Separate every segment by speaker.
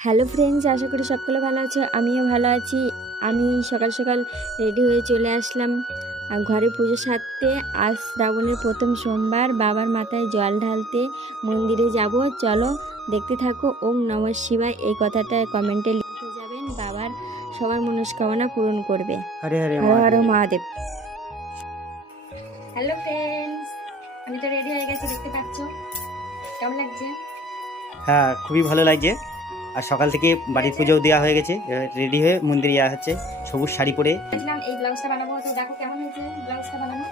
Speaker 1: Hello friends আশা করি সকলে ভালো আছো আমিও ভালো আছি। আমি সকাল সকাল রেডি হয়ে চলে আসলাম ঘরে পুজো সারতে। আজ শ্রাবণের প্রথম সোমবার বাবার মাথায় জল ঢালতে মন্দিরে যাব। চলো দেখতে থাকো ওম নম শিবায় এই কথাটা কমেন্টে লিখে যাবেন বাবার সবার মনস্কামনা পূরণ করবে।
Speaker 2: হরে। মহাদেব।
Speaker 1: হ্যালো ফ্রেন্ডস আমি তো রেডি হয়ে গেছি দেখতে পাচ্ছ? কেমন লাগছে?
Speaker 2: হ্যাঁ খুবই ভালো লাগছে। আর সকাল থেকে বাড়ির পুজোও দেওয়া হয়ে গেছে রেডি হয়ে মন্দিরে যাওয়া হচ্ছে, সবুজ শাড়ি পরে।
Speaker 1: বানাবো দেখো ব্লাউজটা বানানো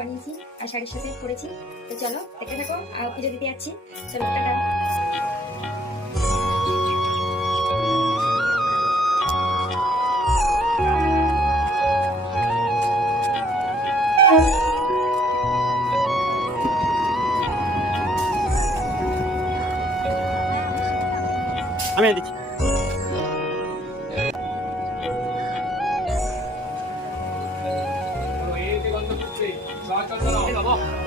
Speaker 1: বানিয়েছি, আর শাড়ির সাথে পরেছি। তো চলো দেখে থাকো আর পুজো দিতে যাচ্ছি। চলো টাটা
Speaker 2: আমি দিচ্ছি।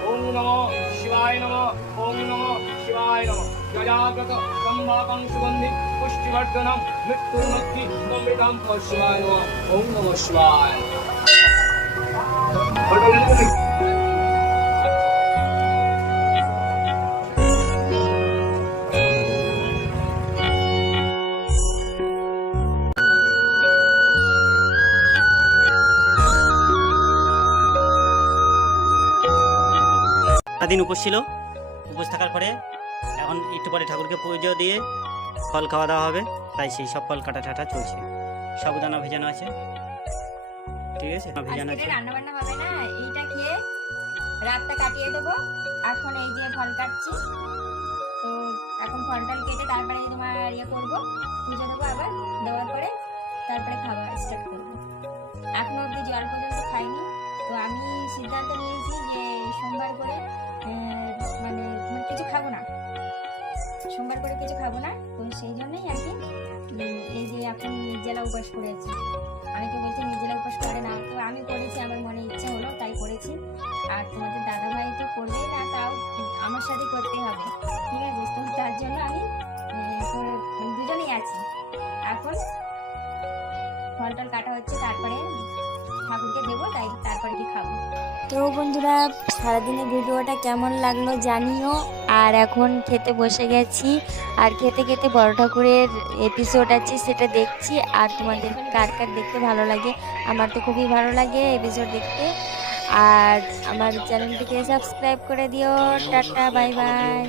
Speaker 3: ওম নমো শিবায় নমো ওম নমো শিবায় নমো জয়াব্রত সম্ভাপং সুগন্ধি পুষ্টিবর্ধনম মৃত্যুর্মুক্তি অমৃতম শিবায় নমো ওম নমো শিবায়
Speaker 2: সারাদিন উপোস ছিল। উপোস থাকার পরে এখন একটু পরে ঠাকুরকে পুজো দিয়ে ফল খাওয়া দাওয়া হবে। তাই সেই সব ফল কাটা ঠাটা চলছে। সাবুদানা ভেজানো আছে। ঠিক আছে? ভেজানো আছে।
Speaker 1: রান্না বান্না হবে না এইটা খেয়ে রাতটা কাটিয়ে দেবো। এখন এই যে ফল কাটছি। তো এখন ফল টল কেটে তারপরে তোমার ইয়ে করব। পুজো দেবো আবার। দেওয়ার পরে তারপরে খাওয়া স্টার্ট করব। এখনও অব্দি জল পর্যন্ত খাইনি। তো আমি সিদ্ধান্ত নিয়েছি যে সোমবার করে মানে মানে কিছু খাব না। সোমবার করে কিছু খাব না, তো সেই জন্যই আর কি এই যে এখন নির্জলা উপাস করেছি অনেকে বলছে নিজেরা উপোস করে না, তো আমি করেছি, আমার মনে ইচ্ছে হলো, তাই করেছি। আর তোমাদের দাদা ভাই তো করবেই না, তাও আমার সাথে করতে হবে, ঠিক আছে? তো তার জন্য আমি দুজনেই আছি। এখন ফল টল কাটা হচ্ছে, তারপরে ঠাকুরকে দেবো, তাই তারপরে কি খাব? তো বন্ধুরা, সারাদিনের ভিডিওটা কেমন লাগল জানিও। আর এখন খেতে বসে গেছি। আর খেতে খেতে বড় ঠাকুরের এপিসোড আছে, সেটা দেখছি। আর তোমাদের কার কার দেখতে ভালো লাগে? আমার তো খুবই ভালো লাগে এপিসোড দেখতে। আর আমার চ্যানেলটিকে সাবস্ক্রাইব করে দিও। Tata bye bye